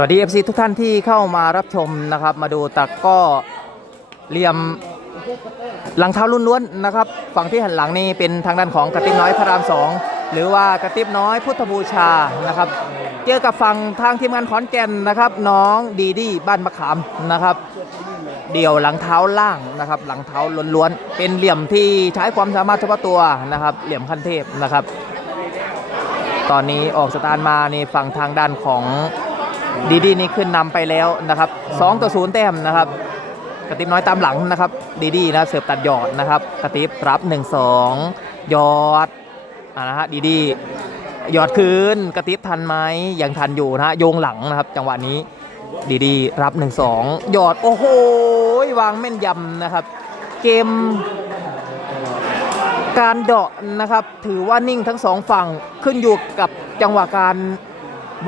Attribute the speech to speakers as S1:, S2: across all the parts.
S1: วัสดี FC ทุกท่านที่เข้ามารับชมนะครับ มาดูตะกร้อเหลี่ยมหลังเท้าล้วนๆนะครับ ฝั่งที่หันหลังนี่เป็นทางด้านของกระติบน้อยพระรามสองหรือว่ากระติบน้อยพุทธบูชานะครับ เจอกับฝั่งทางทีมงานขอนแก่นนะครับ น้องดีดีบ้านมะขามนะครับ เดี่ยวหลังเท้าล่างนะครับ หลังเท้าล้วนๆเป็นเหลี่ยมที่ใช้ความสามารถเฉพาะตัวนะครับ เหลี่ยมขั้นเทพนะครับ ตอนนี้ออกสตาร์ทมานี่ฝั่งทางด้านของ ดีดีนี่ขึ้นนำไปแล้วนะครับ2ต่อ0แต้มนะครับกระติบน้อยตามหลังนะครับ ดีดีนะเสิร์ฟตัดหยอดนะครับกระติบรับ 1 2 ยอดอ่านะฮะดีดีหยอดคืนกระติบทันไหมยังทันอยู่นะฮะโยงหลังนะครับ จังหวะนี้ดีดีรับ 1 2 หยอดโอ้โหวางแม่นยำนะครับ เกมการเดาะนะครับ ถือว่านิ่งทั้งสองฝั่งขึ้นอยู่กับจังหวะการ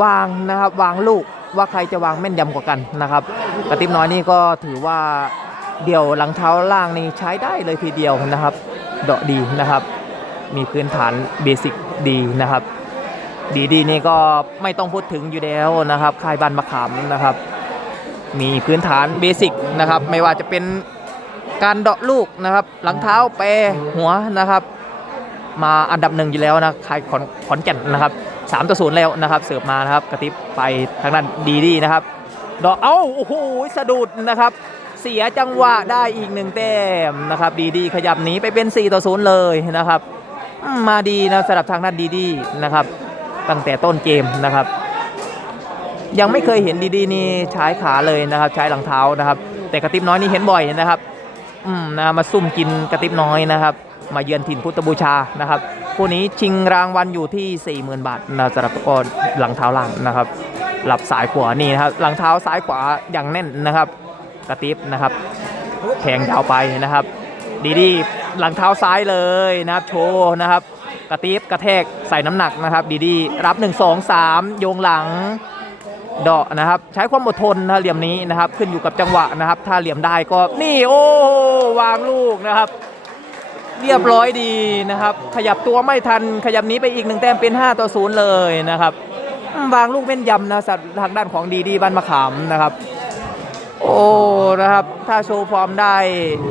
S1: วางนะครับ วางลูก ว่าใครจะวางแม่นยำกว่ากันนะครับกระติบน้อยนี่ก็ถือว่าเดี่ยวหลังเท้าล่างนี่ใช้ได้เลยทีเดียวนะครับเดาะดีนะครับ มีพื้นฐานเบสิกดีนะครับ ดีดีนี่ก็ไม่ต้องพูดถึงอยู่แล้วนะครับค่ายบ้านมะขามนะครับ มีพื้นฐานเบสิกนะครับ ไม่ว่าจะเป็นการเดาะลูกนะครับ หลังเท้าแปรหัวนะครับ มาอันดับหนึ่งอยู่แล้วนะใครขอนขอนแก่นนะครับ สามต่อศูนย์แล้วนะครับเสิร์ฟมานะครับกระติบไปทางด้านดีดีนะครับเดาะเอ้าโอ้โหสะดุดนะครับเสียจังหวะได้อีกหนึ่งแต้มนะครับดีดีขยับหนีไปเป็น 4 ต่อศูนย์เลยนะครับ มาดีนะสำหรับทางด้านดีดีนะครับ ตั้งแต่ต้นเกมนะครับ ยังไม่เคยเห็นดีๆนี่ใช้ขาเลยนะครับ ใช้หลังเท้านะครับ แต่กระติบน้อยนี่เห็นบ่อยนะครับอืมนะมาซุ่มกินกระติบน้อยนะครับ มาเยือนถิ่นพุทธบูชานะครับ คู่นี้ชิงรางวัลอยู่ที่ 40,000 บาทนะสำหรับกร้อหลังเท้าล่างนะครับ หลับสายขวานี่นะครับ หลังเท้าซ้ายขวาอย่างแน่นนะครับ กระติบนะครับแทงยาวไปนะครับ ดีๆหลังเท้าซ้ายเลยนะครับ โชว์นะครับ กระติบกระแทกใส่น้ำหนักนะครับ ดีๆรับ 1 2 3 โยงหลังเดาะนะครับ ใช้ความอดทนนะเหลี่ยมนี้นะครับ ขึ้นอยู่กับจังหวะนะครับ ถ้าเหลี่ยมได้ก็นี่โอ้วางลูกนะครับ เรียบร้อยดีนะครับ ขยับตัวไม่ทัน ขยับนี้ไปอีกหนึ่งแต้มเป็น 5 ต่อ0เลยนะครับวางลูกแม่นยำนะสัตว์ทางด้านของดีดีบ้านมะขามนะครับ โอ้นะครับ ถ้าโชว์ฟอร์มได้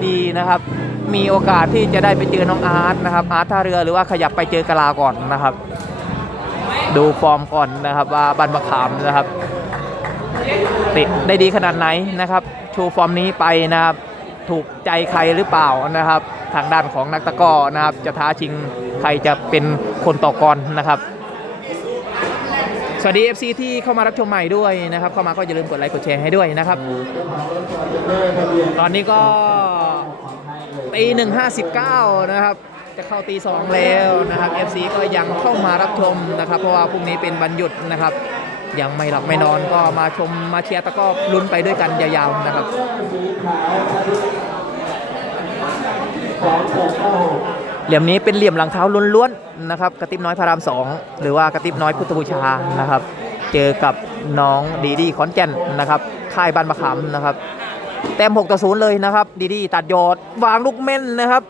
S1: ดีนะครับ มีโอกาสที่จะได้ไปเจอน้องอาร์ตนะครับ อาร์ตท่าเรือหรือว่าขยับไปเจอกะลาก่อนนะครับ ดูฟอร์มก่อนนะครับว่าบันมะขามนะครับติดได้ดีขนาดไหนนะครับ โชว์ฟอร์มนี้ไปนะครับ ถูกใจใครหรือเปล่านะครับ ทางด้านของนักตะก้อนะครับ จะท้าชิงใครจะเป็นคนต่อกรนะครับ สวัสดี FC ที่เข้ามารับชมใหม่ด้วยนะครับ เข้ามาก็อย่าลืมกดไลค์กดแชร์ให้ด้วยนะครับ ตอนนี้ก็ตีหนึ่งห้าสิบเก้านะครับจะเข้าตีสองแล้วนะครับ FC ก็ยังเข้ามารับชมนะครับ เพราะว่าพรุ่งนี้เป็นวันหยุดนะครับ ยังไม่หลับไม่นอนก็มาชมมาเชียร์ตะกร้อลุ้นไปด้วยกันยาวๆนะครับเหลี่ยมนี้เป็นเหลี่ยมหลังเท้าล้วนๆนะครับกระติบน้อยพระรามสองหรือว่ากระติบน้อยพุทธบูชานะครับ เจอกับน้องดีดีขอนแก่นนะครับค่ายบ้านมะขามนะครับ แต้ม6ต่อ0เลยนะครับ ดีดีตัดยอดวางลูกเม่นนะครับ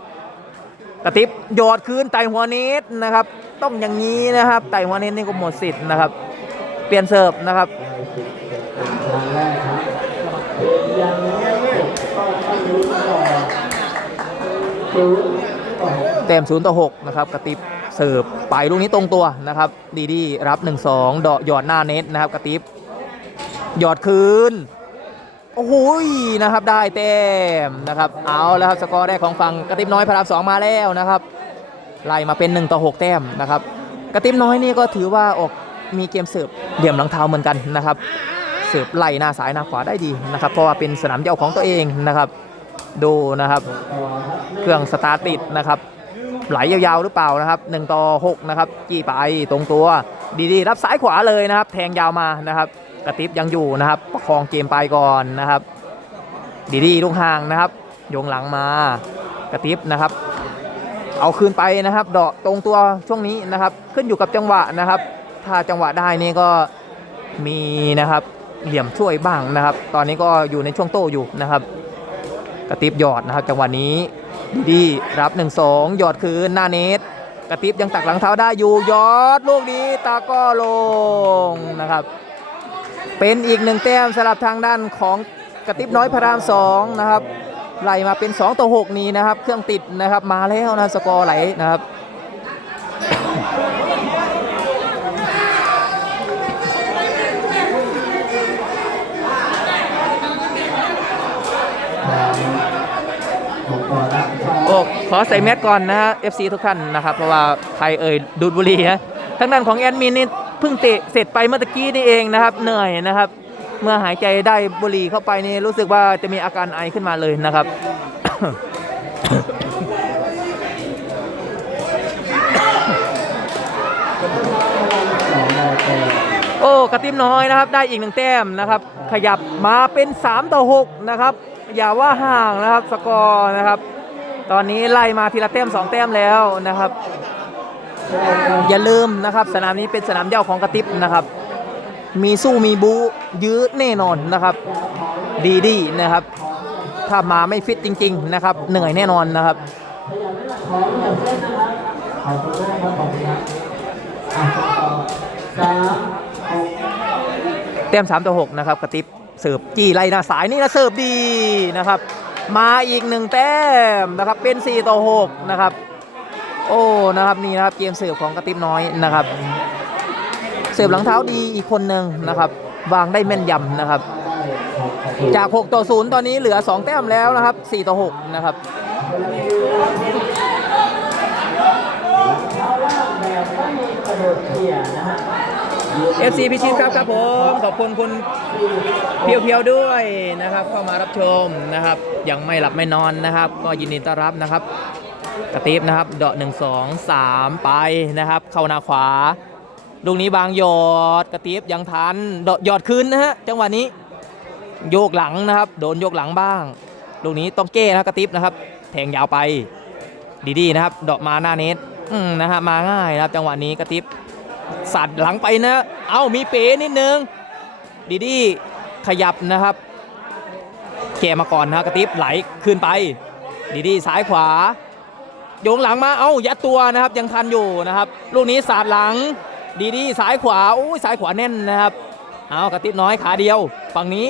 S1: กระติบยอดคืนไต่หัวเนตนะครับ ต้องอย่างนี้นะครับไต่หัวเนตนี่ก็หมดสิทธิ์นะครับ ปลี่ยนเสิร์ฟนะครับแต้ม0ต่อ6นะครับกระติบเสิร์ฟไปลูกนี้ตรงตัวนะครับ ดีดีรับ 1-2เดาะหยอดหน้าเน็ตนะครับกระติบหยอดคืนโอ้โหนะครับได้แต้มนะครับเอาแล้วครับสกอร์แรกของฝั่งกระติบน้อยพระรามสองมาแล้วนะครับไล่มาเป็น 1 ต่อ 6 แต้มนะครับกระติบน้อยนี่ก็ถือว่าออก มีเกมเสิร์ฟเหลี่ยมหลังเท้าเหมือนกันนะครับ เสิร์ฟไล่หน้าซ้ายหน้าขวาได้ดีนะครับ เพราะว่าเป็นสนามเย้าของตัวเองนะครับ ดูนะครับ เครื่องสตาร์ทติดนะครับ ไหลยาวๆหรือเปล่านะครับ1ต่อ6นะครับจี้ไปตรงตัวดีๆ รับซ้ายขวาเลยนะครับ แทงยาวมานะครับ กระติบยังอยู่นะครับ ประคองเกมไปก่อนนะครับ ดีๆลูกห่างนะครับโยงหลังมากระติบนะครับเอาคืนไปนะครับ เดาะตรงตัวช่วงนี้นะครับ ขึ้นอยู่กับจังหวะนะครับ ถ้าจังหวะได้นี่ก็มีนะครับเหลี่ยมช่วยบ้างนะครับ ตอนนี้ก็อยู่ในช่วงโต้อยู่นะครับ กระติบหยอดนะครับ จังหวะนี้ดีดีรับ1 2หยอดคืนหน้าเนตกระติบยังตักหลังเท้าได้อยู่ยอดลูกนี้ตาก็ลงนะครับ เป็นอีกหนึ่งแต้มสำหรับทางด้านของกระติบน้อยพระรามสองนะครับไหลมาเป็น 2 ต่อ 6 นี้นะครับ เครื่องติดนะครับมาแล้วนะสกอร์ไหลนะครับ ขอใส่แมสก่อนนะฮะ FC ทุกท่านนะครับ เพราะว่าใครเอ่ยดูดบุหรี่ฮะทั้งด้านของแอดมินนี่เพิ่งเตะเสร็จไปเมื่อตะกี้นี่เองนะครับ เหนื่อยนะครับ เมื่อหายใจได้บุหรี่เข้าไปนี่รู้สึกว่าจะมีอาการไอขึ้นมาเลยนะครับ โอ้กระติมน้อยนะครับ ได้อีกหนึ่งแต้มนะครับ ขยับมาเป็น 3 ต่อ 6 นะครับ อย่าว่าห่างนะครับ สกอร์นะครับ ตอนนี้ไล่มาทีละแต้ม2แต้มแล้วนะครับ อย่าลืมนะครับ สนามนี้เป็นสนามเดี่ยวของกระติบนะครับ มีสู้มีบูยื้อแน่นอนนะครับ ดีดีนะครับ ถ้ามาไม่ฟิตจริง ๆ นะครับ เหนื่อยแน่นอนนะครับแต้ม3ต่อ6นะครับกระติบเสิร์ฟจี้ไล่หน้าสายนี่นะเสิร์ฟดีนะครับ มาอีกหนึ่งแต้มนะครับเป็น 4 ต่อ 6 นะครับ โอ้นะครับนี่นะครับเกมเสิร์ฟของกระติบน้อยนะครับ เสิร์ฟหลังเท้าดีอีกคนหนึ่งนะครับ วางได้แม่นยำนะครับ จาก 6 ต่อ 0 ตอนนี้เหลือ 2 แต้มแล้วนะครับ 4 ต่อ 6 นะครับ FC พิชิตครับครับผมขอบคุณคุณเพียวเพียวๆด้วยนะครับเข้ามารับชมนะครับ ยังไม่หลับไม่นอนนะครับ ก็ยินดีต้อนรับนะครับกระติบนะครับเดาะหนึ่งสองสามไปนะครับ เข้าหน้าขวา ลูกนี้บางยอดกระติบยังทันเดาะยอดคืนนะฮะจังหวะนี้ โยกหลังนะครับ โดนโยกหลังบ้าง ลูกนี้ต้องเก้นะกระติบนะครับ แทงยาวไปดีๆนะครับเดาะมาหน้าเน็ตนะฮะมาง่ายนะครับ จังหวะนี้กระติบ สัตว์หลังไปนะ เอามีเป๋นิดนึง ดีดีขยับนะครับแกมาก่อนนะกระติบไหลขึ้นไป ดีดีซ้ายขวา โยงหลังมาเอายัดตัวนะครับยังทันอยู่นะครับ ลูกนี้สาดหลัง ดีดีซ้ายขวาอุ้ยซ้ายขวาแน่นนะครับเอากระติบน้อยขาเดียวฝั่งนี้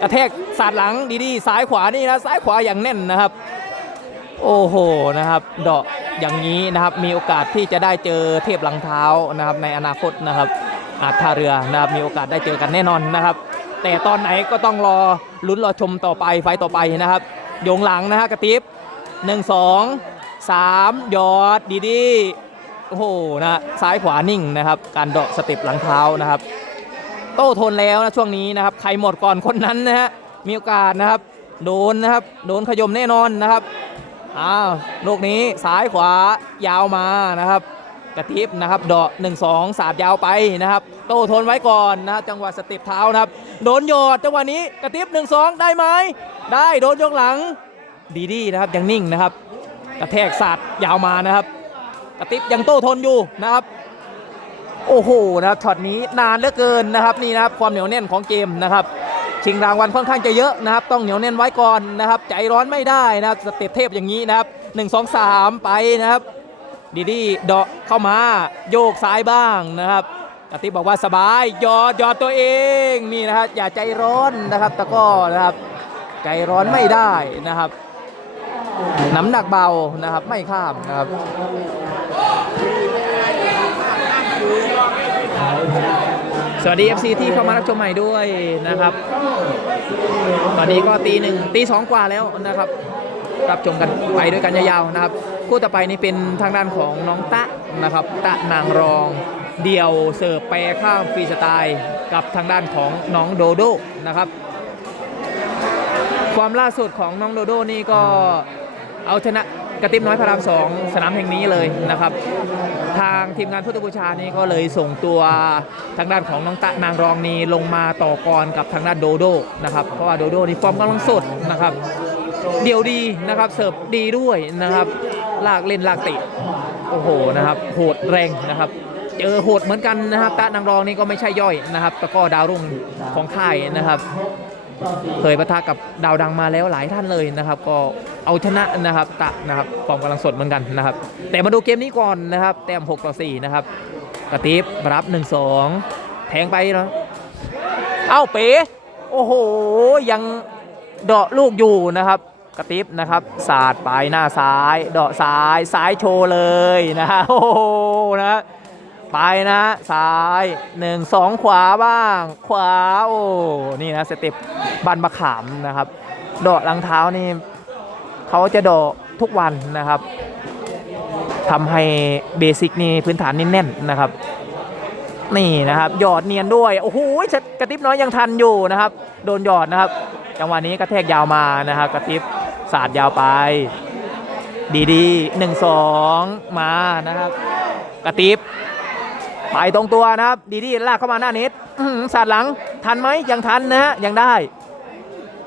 S1: กระแทกสาดหลังดีดีซ้ายขวานี่นะซ้ายขวาอย่างแน่นนะครับ โอ้โหนะครับเดาะ อย่างนี้นะครับมีโอกาสที่จะได้เจอเทพหลังเท้านะครับในอนาคตนะครับ อาจท่าเรือนะครับมีโอกาสได้เจอกันแน่นอนนะครับ แต่ตอนไหนก็ต้องรอลุ้นรอชมต่อไปไฟต่อไปนะครับโยงหลังนะฮะกระติบหนึ่งสองสามยอดดีดีโอ้โหนะซ้ายขวานิ่งนะครับ การเดาะสเต็ปหลังเท้านะครับ โต้ทนแล้วนะช่วงนี้นะครับ ใครหมดก่อนคนนั้นนะฮะมีโอกาสนะครับ โดนนะครับ โดนขยมแน่นอนนะครับ อ้าวลูกนี้ซ้ายขวายาวมานะครับ กระทิบนะครับเดาะ1 2สองสาดยาวไปนะครับ โต้ทนไว้ก่อนนะครับจังหวะสเต็ปเท้านะครับ โดนโยดจังหวะนี้กระทิบ1 2ได้ไหมได้โดนยกหลังดีดีนะครับยังนิ่งนะครับ กระแทกสาดยาวมานะครับ กระติบยังโต้ทนอยู่นะครับ โอ้โหนะครับช็อตนี้นานเหลือเกินนะครับนี่นะครับความเหนียวแน่นของเกมนะครับ ชิงรางวัลค่อนข้างจะเยอะนะครับ ต้องเหนียวแน่นไว้ก่อนนะครับ ใจร้อนไม่ได้นะครับสเตปเทพอย่างนี้นะครับ1 2 3ไปนะครับ ดีดีเดาะเข้ามาโยกซ้ายบ้างนะครับกติบบอกว่าสบายยอดยอดตัวเองนี่นะครับอย่าใจร้อนนะครับตะก้อนะครับใจร้อนไม่ได้นะครับน้ำหนักเบานะครับไม่ข้ามนะครับ สวัสดี FC ที่เข้ามารับชมใหม่ด้วยนะครับ ตอนนี้ก็ตีหนึ่งตีสองกว่าแล้วนะครับ รับชมกันไปด้วยกันยาวๆนะครับคู่ต่อไปนี่เป็นทางด้านของน้องตะนะครับตะนางรอง เดี่ยวเสิร์ฟแปรข้ามฟรีสไตล์กับทางด้านของน้องโดโดนะครับ ความล่าสุดของน้องโดโดนี่ก็เอาชนะกระติบน้อยพระรามสองสนามแห่งนี้เลยนะครับ ทางทีมงานพุทธบูชานี่ก็เลยส่งตัวทางด้านของน้องตะนางรองนีลงมาต่อกรกับทางด้านโดโดนะครับเพราะว่าโดโดนี่ฟอร์มกำลังสดนะครับ เดี่ยวดีนะครับเสิร์ฟดีด้วยนะครับลากเล่นลากติโอ้โหนะครับโหดแรงนะครับเจอโหดเหมือนกันนะครับตะนางรองนี่ก็ไม่ใช่ย่อยนะครับแต่ก็ดาวรุ่งของค่ายนะครับ เคยปะทะกับดาวดังมาแล้วหลายท่านเลยนะครับ ก็เอาชนะนะครับตะนะครับฟอร์มกำลังสดเหมือนกันนะครับ แต่มาดูเกมนี้ก่อนนะครับ แต้ม6ต่อ4นะครับกระติบรับ1 2 แทงไปเนาะเอ้าเป๋โอ้โหยังเดาะลูกอยู่นะครับ กระติบนะครับสาดไปหน้าซ้าย เดาะซ้ายซ้ายโชว์เลยนะโอ้โหนะ ไปนะซ้ายหนึ่งสองขวาบ้าง ขวาโอ้นี่นะสเต็ปบันมะขามนะครับเดาะรองเท้านี่เขาจะเดาะทุกวันนะครับทำให้เบสิกนี่พื้นฐานนี่แน่นนะครับ นี่นะครับหยอดเนียนด้วยโอ้โหกระติบน้อยยังทันอยู่นะครับ โดนหยอดนะครับ จังหวะนี้กระแทกยาวมานะครับ กระติบสาดยาวไป ดีดีหนึ่งสองมานะครับ กระติบ ไปตรงตัวนะครับ ดีดีลากเข้ามาหน้าเน็ตสาดหลังทันไหมยังทันนะฮะยังได้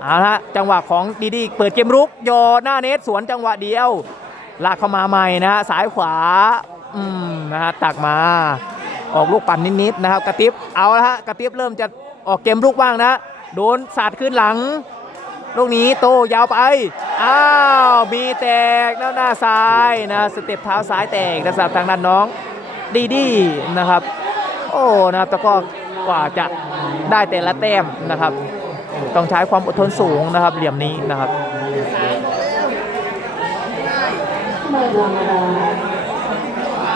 S1: เอาละจังหวะของดีดีเปิดเกมรุกโยนหน้าเน็ตสวนจังหวะเดียว ลากเข้ามาใหม่นะฮะสายขวาอืมนะฮะตักมา ออกลูกปั่นนิดๆนะครับกระติบเอาละฮะกระติบเริ่มจะออกเกมรุกบ้างนะโดนสาดขึ้นหลังลูกนี้โตยาวไป อ้าว มีแตกแล้วหน้าซ้ายนะ สเต็ปเท้าซ้ายแตกนะสำหรับทางด้านน้อง ดีดีนะครับ โอ้นะครับแต่ก็กว่าจะได้แต่ละแต้มนะครับ ต้องใช้ความอดทนสูงนะครับ เหลี่ยมนี้นะครับ
S2: เร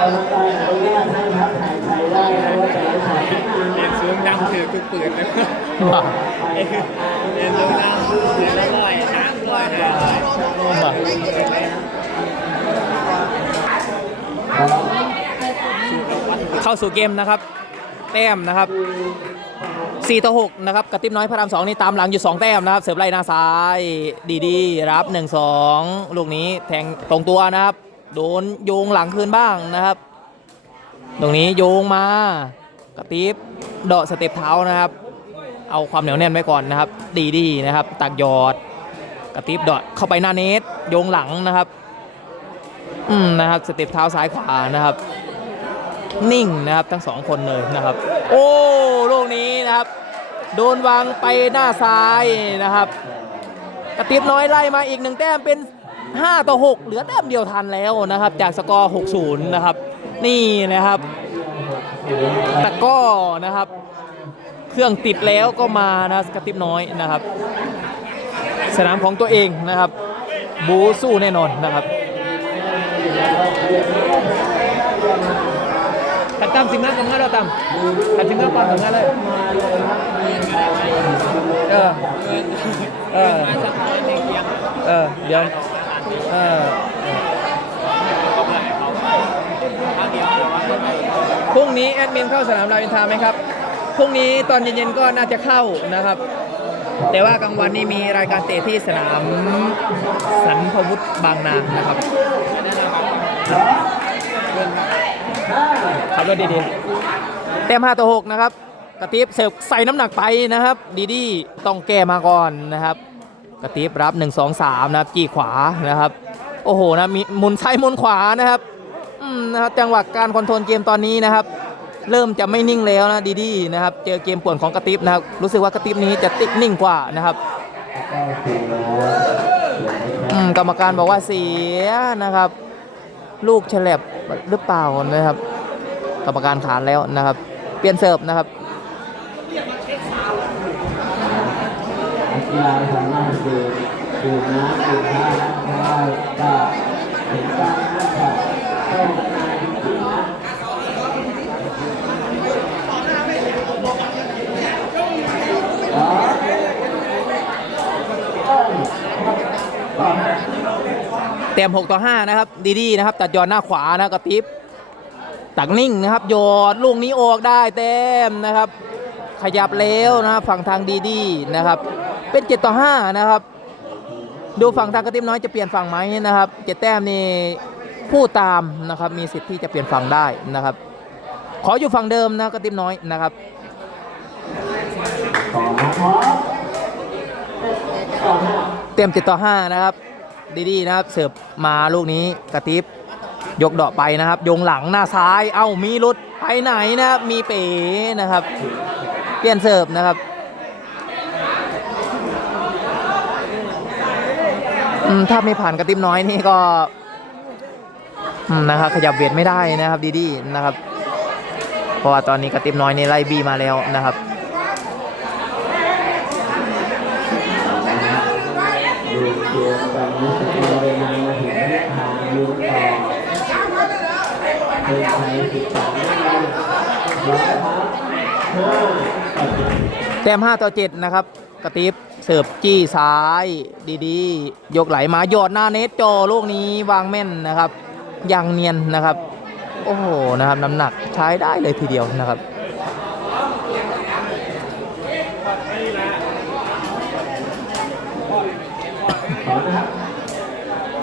S2: าต้องการอนุญาตให้พักถ่ายไทยได้เพราะว่าแต่ละฉากที่มา
S3: เรียนสูงดังถือคือปืนเลยเรียนสูงดังเรียนลอยน้ำร้อยหาร้อย
S1: เข้าสู่เกมนะครับ แต้มนะครับ4ต่อ6นะครับกระติบน้อยพระรามสองนี่ตามหลังอยู่ 2 แต้มนะครับ เสิร์ฟไล่หน้าซ้ายดีดีรับ 1 2 ลูกนี้แทงตรงตัวนะครับ โดนโยงหลังคืนบ้างนะครับ ตรงนี้โยงมากระติบเดาะสเต็ปเท้านะครับ เอาความเหนียวแน่นไว้ก่อนนะครับ ดีดีนะครับ ตักยอดกระติบเดาะเข้าไปหน้าเนตโยงหลังนะครับอืมนะครับสเต็ปเท้าซ้ายขวานะครับ นิ่งนะครับทั้งสองคนเลยนะครับ โอ้ลูกนี้นะครับ โดนวางไปหน้าซ้ายนะครับกระติบน้อยไล่มาอีกหนึ่งแต้มเป็น 5 ต่อ 6 เหลือแต้มเดียวทันแล้วนะครับ จากสกอร์ 60 นะครับ นี่นะครับแต่ก็นะครับ เครื่องติดแล้วก็มานะกระติบน้อยนะครับ สนามของตัวเองนะครับ บูสู้แน่นอนนะครับ ขัดตามสิงห์กับงานเราตามขัดสิงห์ก่อนกับงานเลยเออเออเออเดี๋ยวเออพรุ่งนี้แอดมินเข้าสนามรามอินทราไหมครับ พรุ่งนี้ตอนเย็นๆก็น่าจะเข้านะครับ แต่ว่ากลางวันนี้มีรายการเตะที่สนามสันพวุฒิบางนานะครับ ขับรถดีๆแต้ม5ต่อ6นะครับกระติบเสิร์ฟใส่น้ำหนักไปนะครับ ดีดีต้องแก้มาก่อนนะครับ กระติบรับ1 2 3นะครับจี้ขวานะครับ โอ้โหนะมีหมุนซ้ายหมุนขวานะครับอืมนะครับจังหวะการคอนโทรลเกมตอนนี้นะครับ เริ่มจะไม่นิ่งแล้วนะดีดีนะครับ เจอเกมป่วนของกระติบนะครับรู้สึกว่ากระติบนี้จะติ๊กนิ่งกว่านะครับอืมกรรมการบอกว่าเสียนะครับ ลูกฉลับหรือเปล่านะครับ กรรมการขานแล้วนะครับ เปลี่ยนเสิร์ฟนะครับ
S2: กีฬาสามารถดื่มดื่มน้ำดื่มท่าได้ก็เห็นการนะครับต้องการดูน้ำเต็
S1: ม6ต่อ5นะครับ ดีดีนะครับ ตัดยอดหน้าขวานะกระติบ ตักนิ่งนะครับโยดลูกนี้ออกได้เต็มนะครับ ขยับแล้วนะครับฝั่งทางดีดีนะครับ เป็น7ต่อ5นะครับ ดูฝั่งทางกระติบน้อยจะเปลี่ยนฝั่งไหมนะครับเจ็ดแต้มนี่ผู้ตามนะครับมีสิทธิ์ที่จะเปลี่ยนฝั่งได้นะครับ ขออยู่ฝั่งเดิมนะกระติบน้อยนะครับ
S2: ขอพร้อมต่อม
S1: เต็ม7ต่อ5นะครับ ดีดีนะครับเสิร์ฟมาลูกนี้กระติบ ยกดอกไปนะครับ ยงหลังหน้าซ้าย เอามีรุดไปไหนนะครับ มีเป๋นะครับ เปลี่ยนเสิร์ฟนะครับถ้าไม่ผ่านกระติมน้อยนี่ก็นะครับขยับเวทไม่ได้นะครับดีดีนะครับ เพราะว่าตอนนี้กระติมน้อยในไล่บีมาแล้วนะครับ
S2: ดู เป็นไทยสิบสามนาทีร้อยครับห้าต่อเจ็ด
S1: แต้ม5ต่อ7นะครับ กระติบเสิร์ฟจี้ซ้ายดีๆ ยกไหลมาหยอดหน้าเนตจอลูกนี้วางแม่นนะครับยังเนียนนะครับ โอ้โหนะครับน้ำหนักใช้ได้เลยทีเดียวนะครับ
S2: ต่อนะครับ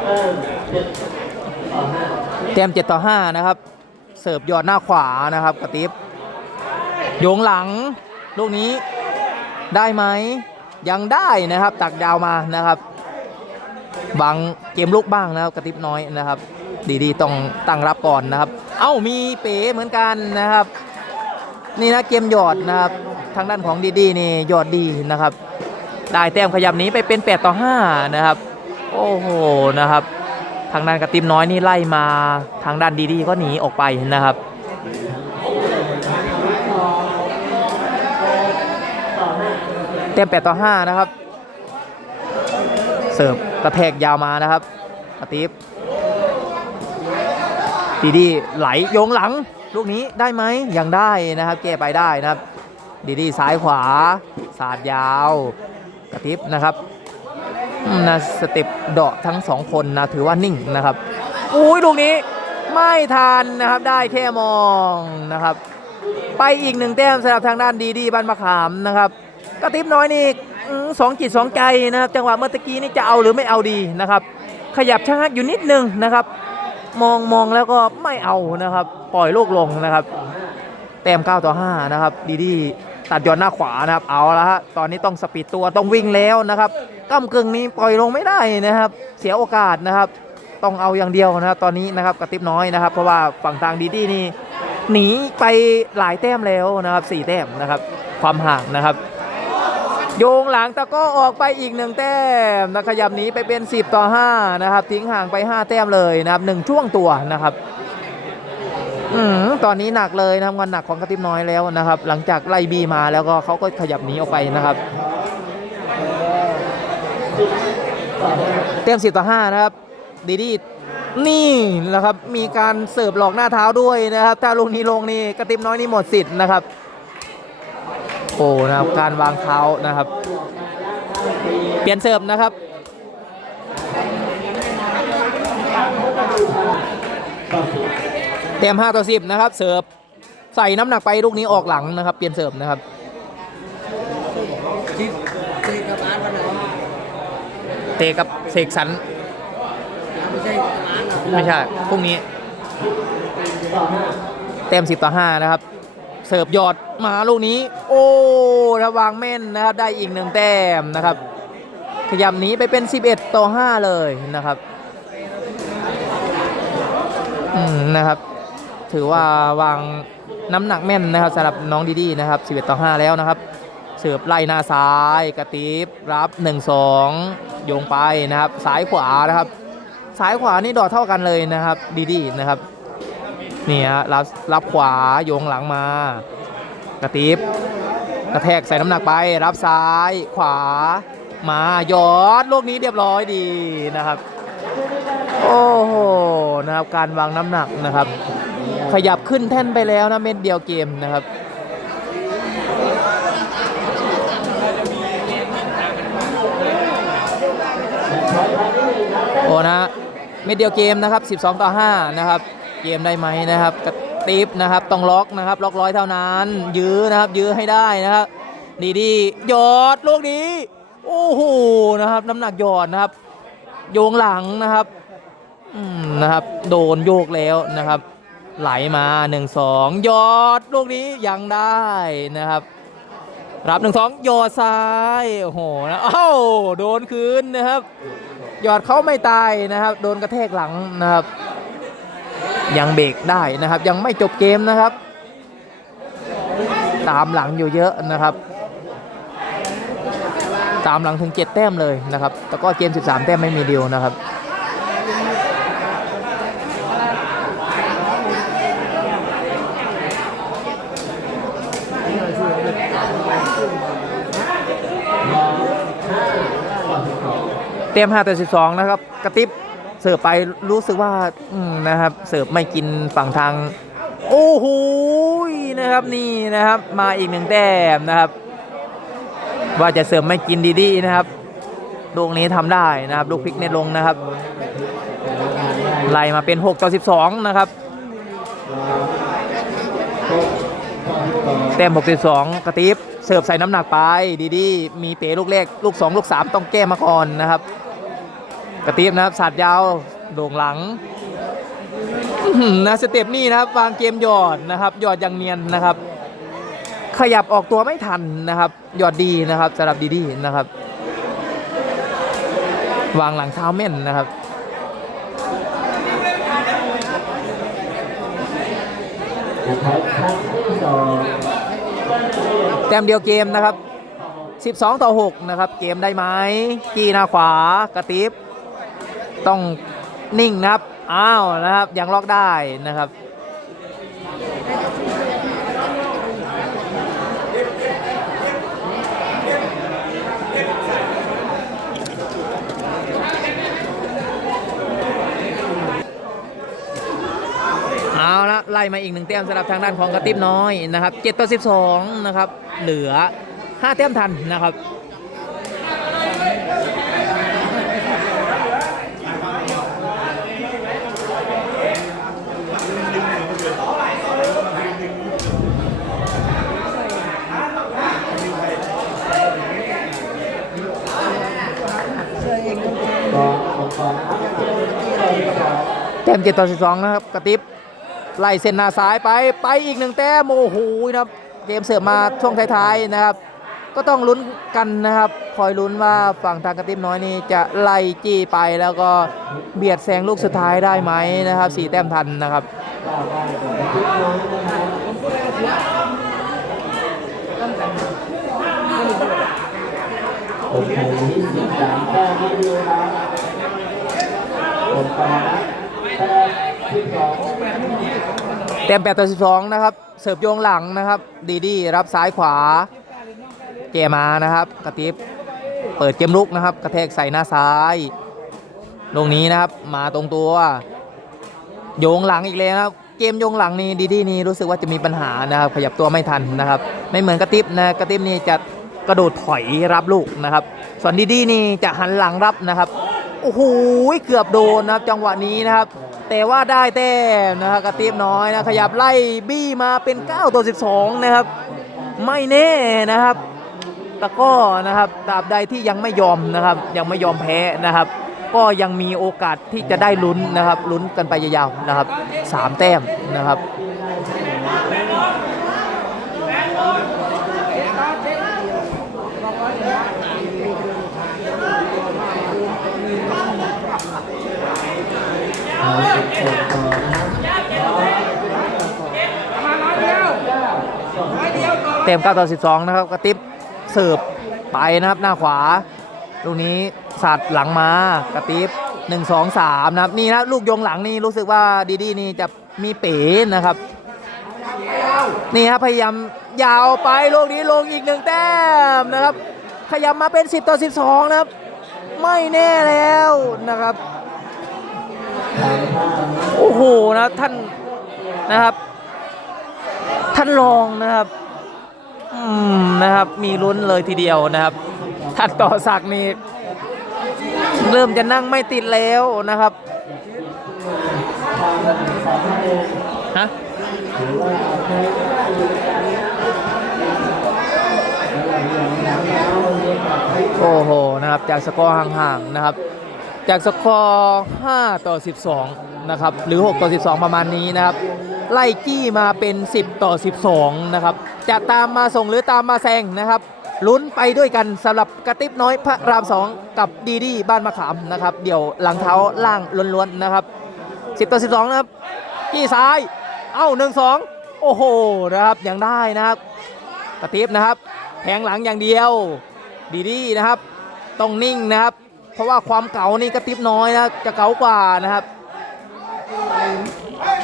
S2: ห้าเจ็ดต่อห้า
S1: แต้ม7ต่อ5นะครับ เสิร์ฟยอดหน้าขวานะครับกระติบโยงหลัง ลูกนี้ได้ไหมยังได้นะครับ ตักยาวมานะครับบังเกมลุกบ้างนะครับกระติบน้อยนะครับ ดีๆ ต้องตั้งรับก่อนนะครับ เอ้ามีเป๋เหมือนกันนะครับ นี่นะเกมหยอดนะครับทางด้านของดีๆนี่หยอดดีนะครับ ได้แต้มขยับนี้ไปเป็น 8 ต่อ 5 นะครับ โอ้โหนะครับ ทางด้านกระติมน้อยนี่ไล่มาทางด้านดีๆก็หนีออกไปนะครับเต็ม8ต่อ5นะครับ เสิร์ฟกระแทกยาวมานะครับกระติบดีดีไหลโยงหลัง ลูกนี้ได้ไหมยังได้นะครับแก้ไปได้นะครับ ดีดีซ้ายขวาสาดยาว กระติบนะครับ นะสเต็ปเดาะทั้งสองคนนะถือว่านิ่งนะครับอุ้ยลูกนี้ไม่ทันนะครับได้แค่มองนะครับ ไปอีกหนึ่งแต้มสำหรับทางด้านดีดีบ้านมะขามนะครับกระติบน้อยนี่สองจิตสองใจนะครับจังหวะเมื่อตะกี้นี่จะเอาหรือไม่เอาดีนะครับ ขยับชะงักอยู่นิดนึงนะครับ มองมองแล้วก็ไม่เอานะครับ ปล่อยลูกลงนะครับ แต้ม9ต่อ5นะครับ ดีดี ตัดย้อนหน้าขวานะครับ เอาละฮะ ตอนนี้ต้องสปีดตัวต้องวิ่งแล้วนะครับก้ากึ่งนี้ปล่อยลงไม่ได้นะครับ เสียโอกาสนะครับ ต้องเอาอย่างเดียวนะครับตอนนี้นะครับกระติบน้อยนะครับ เพราะว่าฝั่งทางดีดีนี่หนีไปหลายแต้มแล้วนะครับสี่แต้มนะครับ ความห่างนะครับ โยงหลังตะก็ออกไปอีกหนึ่งแต้มนะขยับหนีไปเป็น 10 ต่อ5นะครับทิ้งห่างไป 5 แต้มเลยนะครับหนึ่งช่วงตัวนะครับ อืมตอนนี้หนักเลยนะครับงานหนักของกระติบน้อยแล้วนะครับ หลังจากไล่บีมาแล้วก็เขาก็ขยับหนีออกไปนะครับ เต็มสิบต่อห้านะครับ ดีดีนี่นะครับ มีการเสิร์ฟหลอกหน้าเท้าด้วยนะครับ ถ้าลูกนี้ลงนี่กระติบน้อยนี่หมดสิทธิ์นะครับ โอ้นะครับการวางเท้านะครับ เปลี่ยนเสิร์ฟนะครับ เต็ม5ต่อ10นะครับ เสิร์ฟใส่น้ำหนักไปลูกนี้ออกหลังนะครับ เปลี่ยนเสิร์ฟนะครับเตะกับเสกสรร
S3: ไม่ใช่กับอาร์ตหรอก
S1: ไม่ใช่พรุ่งนี้ เต็ม10ต่อ5นะครับ เสิร์ฟหยอดมาลูกนี้ โอ้ระวางแม่นนะครับ ได้อีกหนึ่งแต้มนะครับขยับหนี้ไปเป็น 11 ต่อ 5 เลยนะครับ อืม นะครับ ถือว่าวางน้ำหนักแม่นนะครับสำหรับน้องดีดีนะครับ 11 ต่อ 5 แล้วนะครับ เสิร์ฟไล่หน้าซ้ายกระติบรับ 1-2 โยงไปนะครับซ้ายขวานะครับ ซ้ายขวานี่ดอดเท่ากันเลยนะครับ ดีดีนะครับนี่ฮะรับรับขวาโยงหลังมากระติบกระแทกใส่น้ำหนักไปรับซ้ายขวา มาหยอดลูกนี้เรียบร้อยดีนะครับ โอ้โหนะครับการวางน้ำหนักนะครับ ขยับขึ้นแท่นไปแล้วนะเม็ดเดียวเกมนะครับโอ้นะเม็ดเดียวเกมนะครับ 12 ต่อ 5 นะครับ เกมได้ไหมนะครับกระติบนะครับต้องล็อกนะครับ ล็อกร้อยเท่านั้น ยื้อนะครับ ยื้อให้ได้นะครับ ดีดีหยอดลูกนี้โอ้โหนะครับ น้ำหนักหยอดนะครับ โยงหลังนะครับอืมนะครับ โดนโยกแล้วนะครับ ไหลมา 1 2ยอดลูกนี้ยังได้นะครับ รับ1 2ยอดซ้ายโอ้โหนะเอ้าโดนคืนนะครับยอดเขาไม่ตายนะครับ โดนกระแทกหลังนะครับ ยังเบรกได้นะครับ ยังไม่จบเกมนะครับ ตามหลังอยู่เยอะนะครับ ตามหลังถึง 7 แต้มเลยนะครับแต่ก็เกม 13 แต้มไม่มีเดียวนะครับ ต็ม5ต่อ12 นะครับ กระติบเสิร์ฟไปรู้สึกว่าอืมนะครับ เสิร์ฟไม่กินฝั่งทาง โอ้โหนะครับนี่นะครับ มาอีกหนึ่งแต้มนะครับ ว่าจะเสิร์ฟไม่กินดีๆนะครับลูกนี้ทำได้นะครับ ลูกพลิกเน็ตลงนะครับไล่มาเป็น 6 ต่อ 12 นะครับ แต้ม 6 12 กระติบเสิร์ฟใส่น้ำหนักไปดีๆ มีเป๋ลูกแรก ลูก 2 ลูก 3 ต้องแก้มาก่อนนะครับ กระติบนะครับสาดยาวโด่งหลังนะสเต็ปนี่นะครับวางเกมหยอดนะครับหยอดอย่างเนียนนะครับ ขยับออกตัวไม่ทันนะครับหยอดดีนะครับสำหรับดีๆนะครับ วางหลังเท้าเม่นนะครับ
S2: นะครับครั้งที่สอง
S1: แต้มเดียวเกมนะครับ 12 ต่อ 6 นะครับ เกมได้ไหมจีหน้าขวากระติบ ต้องนิ่งนะครับ อ้าวนะครับยังล็อกได้นะครับเอาละไล่มาอีกหนึ่งแต้มสำหรับทางด้านของกระติบน้อยนะครับ7ต่อ12นะครับเหลือ 5 แต้มทันนะครับ
S2: ก่อนของก่อนนะครับเจ้าหน้าที่เราจะ
S1: แต้ม7ต่อ12นะครับกระติบไล่เส้นหน้าซ้ายไปไปอีกหนึ่งแต้มโอ้โหนะครับเกมเสิร์ฟมาช่วงท้ายๆนะครับ ก็ต้องลุ้นกันนะครับคอยลุ้นว่าฝั่งทางกระติบน้อยนี่จะไล่จี้ไปแล้วก็เบียดแซงลูกสุดท้ายได้ไหมนะครับสี่แต้มทันนะครับ
S2: ต่อไปของทุกน้องนะครับโอเคที่สิบสามแต้มให้ดูครับผมต่อนะ แต้มที่อง
S1: เต็ม8ต่อ12นะครับ เสิร์ฟโยงหลังนะครับ ดีดีรับซ้ายขวาเกมานะครับ กระติบเปิดเกมลุกนะครับ กระแทกใส่หน้าซ้ายลงนี้นะครับ มาตรงตัว โยงหลังอีกแล้วครับ เกมโยงหลังนี่ดีดีนี่รู้สึกว่าจะมีปัญหานะครับ ขยับตัวไม่ทันนะครับ ไม่เหมือนกระติบนะกระติบนี่จะกระโดดถอยรับลูกนะครับ ส่วนดีดีนี่จะหันหลังรับนะครับ โอ้โห เกือบโดนนะครับ จังหวะนี้นะครับ แต่ว่าได้แต้มนะครับกระตีบน้อยนะขยับไล่บี้มาเป็น 9ตัว12 นะครับ ไม่แน่นะครับตะกร้อนะครับตราบใดที่ยังไม่ยอมนะครับ ยังไม่ยอมแพ้นะครับ ก็ยังมีโอกาสที่จะได้ลุ้นนะครับลุ้นกันไปยาวๆนะครับสามแต้มนะครับ
S2: เต็
S1: ม9ต่อ12 นะครับ กระติบเสิร์ฟไปนะครับ หน้าขวาลูกนี้สัดหลังมากระติบ1 2 3 นะครับ นี่นะลูกโยงหลังนี่รู้สึกว่าดีดีนี่จะมีเป๋นะครับ นี่ครับพยายามยาวไปลูกนี้ลงอีกหนึ่งแต้มนะครับ ขยับมาเป็น 10 ต่อ 12 นะครับ ไม่แน่แล้วนะครับ โอ้โหนะท่านนะครับ ท่านรองนะครับอืมนะครับ มีลุ้นเลยทีเดียวนะครับท่านต่อศักนี่เริ่มจะนั่งไม่ติดแล้วนะครับฮะโอ้โหนะครับจากสกอร์ห่างๆนะครับ จากสกอร์5ต่อ 12 นะครับ หรือ 6 ต่อ 12 ประมาณนี้นะครับ ไล่จี้มาเป็น 10 ต่อ 12 นะครับ จะตามมาส่งหรือตามมาแซงนะครับ ลุ้นไปด้วยกันสำหรับกระติบน้อยพระราม 2 กับดีดีบ้านมะขามนะครับ เดี๋ยวหลังเท้าล่างล้วนๆนะครับ 10 ต่อ 12 นะครับจี้ซ้าย เอ้า 1 2 โอ้โห นะครับ ยังได้นะครับ กระติบนะครับ แทงหลังอย่างเดียว ดีดีนะครับ ต้องนิ่งนะครับ เพราะว่าความเก่านี่กระติบน้อยนะจะเก่ากว่านะครับ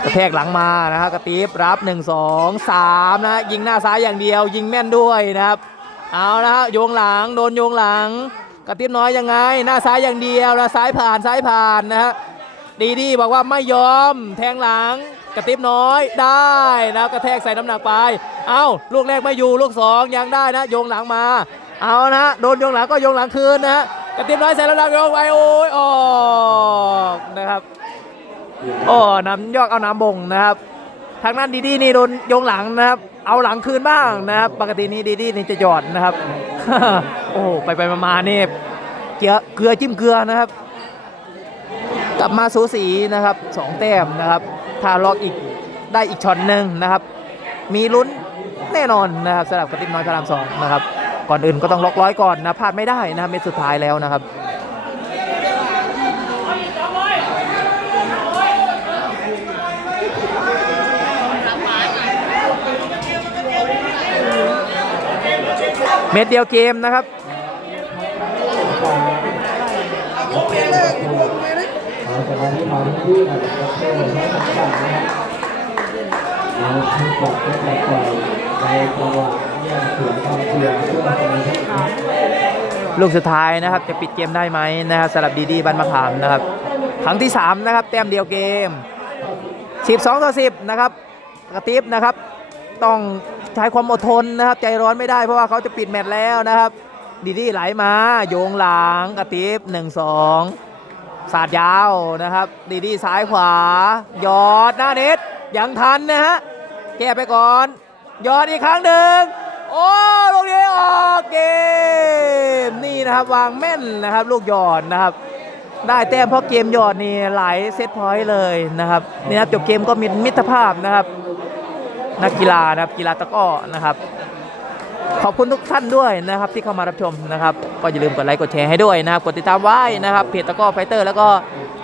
S1: กระแทกหลังมานะครับกระติบรับ1 2 3นะยิงหน้าซ้ายอย่างเดียว ยิงแม่นด้วยนะครับ เอาละฮะโยงหลังโดนโยงหลัง กระติบน้อยยังไง หน้าซ้ายอย่างเดียวแล้วซ้ายผ่านซ้ายผ่านนะฮะดีดีบอกว่าไม่ยอม แทงหลังกระติบน้อยได้นะกระแทกใส่น้ำหนักไป เอาลูกแรกไม่อยู่ลูกสองยังได้นะโยงหลังมา เอานะโดนโยงหลังก็โยงหลังคืนนะฮะ กระติบน้อยใส่น้ำหนักโยงไปโอ้ยออกนะครับโอ้น้ำยอกเอาน้ำบ่งนะครับทางนั้นดีดีนี่โดนโยงหลังนะครับ เอาหลังคืนบ้างนะครับ ปกตินี้ดีดีนี่จะหยอดนะครับ โอ้ไปไปมามานี่เกลือเกลือจิ้มเกลือนะครับ กลับมาสูสีนะครับสองแต้มนะครับ ถ้าล็อกอีกได้อีกช็อตหนึ่งนะครับ มีลุ้นแน่นอนนะครับสำหรับกระติบน้อยพระรามสองนะครับ ก่อนอื่นก็ต้องล็อกร้อยก่อนนะพลาดไม่ได้นะเม็ดสุดท้ายแล้วนะครับเม็ดเดียวเกมนะครับ
S2: เอาสมาธิมาที่นะครับเตอร์ให้ทั้งฝั่งนะครับเอยในจังหวะเนี่ยสวน
S1: ลูกสุดท้ายนะครับจะปิดเกมได้ไหมนะครับสำหรับดีดีบันมะขามนะครับครั้งที่ 3 นะครับ แต้มเดียวเกม 12 ต่อ 10 นะครับกระติบนะครับ ต้องใช้ความอดทนนะครับ ใจร้อนไม่ได้เพราะว่าเขาจะปิดแมตช์แล้วนะครับ ดีดีไหลมา โยงหลังกระติบ1 2สาดยาวนะครับ ดีดีซ้ายขวา ยอดหน้าเน็ตยังทันนะฮะแก้ไปก่อน ยอดอีกครั้งหนึ่ง โอ้ลูกนี้ออกเกมนี่นะครับวางแม่นนะครับลูกหยอดนะครับ ได้แต้มเพราะเกมหยอดนี่หลายเซตพอยต์เลยนะครับนี่นะจบเกมก็มีมิตรภาพนะครับนักกีฬานะครับกีฬาตะก้อนะครับขอบคุณทุกท่านด้วยนะครับที่เข้ามารับชมนะครับก็อย่าลืมกดไลค์กดแชร์ให้ด้วยนะครับ กดติดตามไว้นะครับเพจตะก้อไฟเตอร์แล้วก็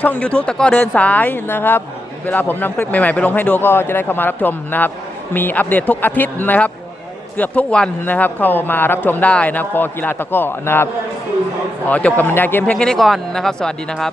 S1: ช่อง YouTube ตะก้อเดินสายนะครับ เวลาผมนำคลิปใหม่ๆไปลงให้ดูก็จะได้เข้ามารับชมนะครับ มีอัปเดตทุกอาทิตย์นะครับ เกือบทุกวันนะครับ เข้ามารับชมได้นะครับฟอกีฬาตะก้อนะครับขอจบกับบรรยายเกมเพียงแค่นี้ก่อนนะครับ สวัสดีนะครับ